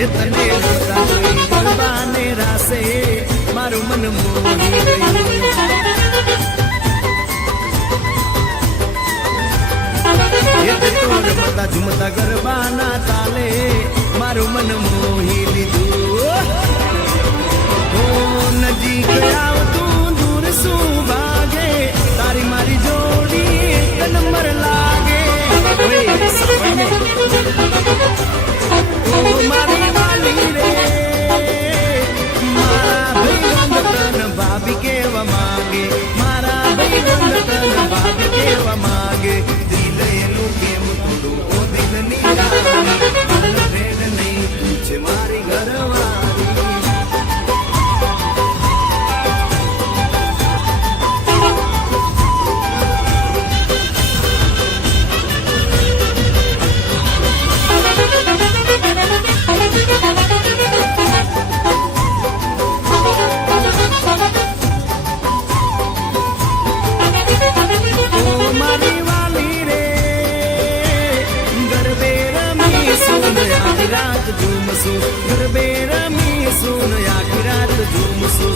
એ તને જોતા જોઈ ગરબાને રાસે મારું મન મોહી ગયું એ તો રમતા ઝુમતા ગરબાના તાલે મારું મન મોહી લીધું ઓ નજીક આવતું દૂર શું ભાગે તારી મારી જોડી એક નંબર લાગે ઓ મારી વાલી રે મારા ભાઈ તન ભાભી કેવા માંગે મારા ભાઈ તન ભાભી કેવા માંગે દિલ એનું કેમ થોડું ઓ દિલની રાણી રેડ નહીં તું છે મારી ઘરવાળી રાત ઝૂમશું ગરબે રમીશું આખી રાત ઝૂમશું